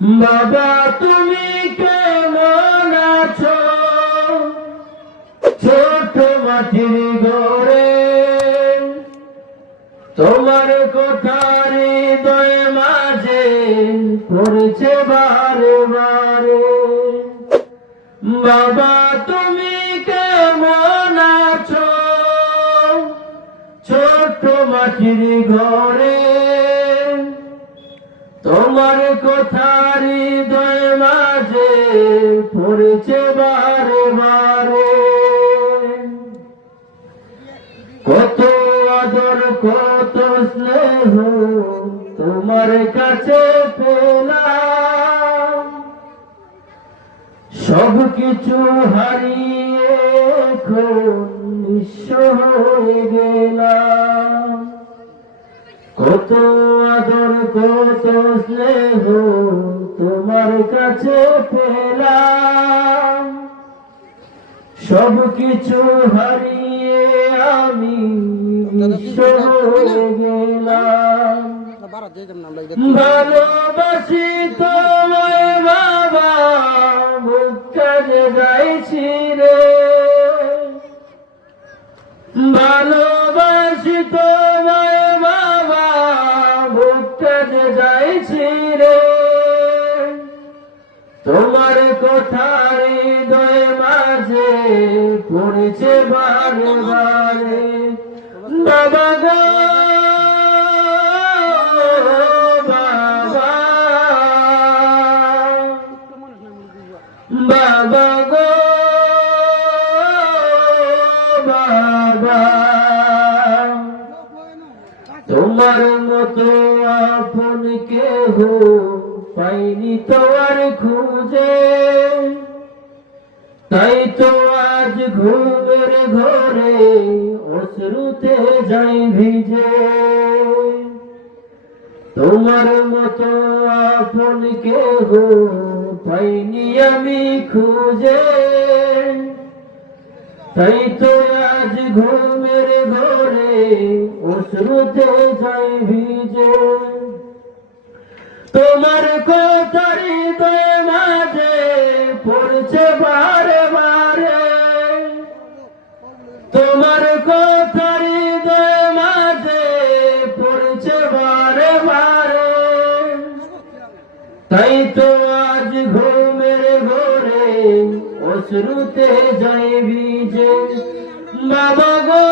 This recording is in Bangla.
বাবা তুমি কেমন আছো? ছোট মাটির ঘরে তোমার কথার হৃদয় মাঝে পড়ছে বারে বারে। বাবা তুমি কেমন আছো? ছোট মাটির ঘরে তোমার কথার হৃদয় মাঝে পড়ছে বারে বারে। কত আদর কত স্নেহ তোমার কাছে পেলাম, সব কিছু হারিয়ে এখন নিঃস্ব হয়ে গেলাম। কত আদর কত স্নেহ তোমার কাছে পেলাম, সব কিছু হারিয়ে আমি নিঃস্ব হয়ে গেলাম। ভালোবাসি তোমায় বাবা, মুখ কাজে যাইছি রে। ভালোবাসি তোমায় বাবা, মুখ কাজে যাইছি রে। তোমার কথার হৃদয় মাঝে পড়েছে বারে বারে। বাবা গো বাবা, বাবা গো বাবা, তোমার মতো আপন কেহ পাইনি তো আর খুঁজে। তাই তো আজ ঘুমের ঘরে অশ্রুতে যাই ভিজে। তোমার মতো আপন কেহ পাইনি আমি খুঁজে। তাই তো আজ ঘুমের ঘরে অশ্রুতে যাই ভিজে। তোমার কথার হৃদয় মাঝে পড়ছে বারে বারে। তোমার কথার হৃদয় মাঝে পড়ছে বারে বারে। তাই তো আজ ঘুমের ঘরে অশ্রুতে যাই ভিজে। বাবা গো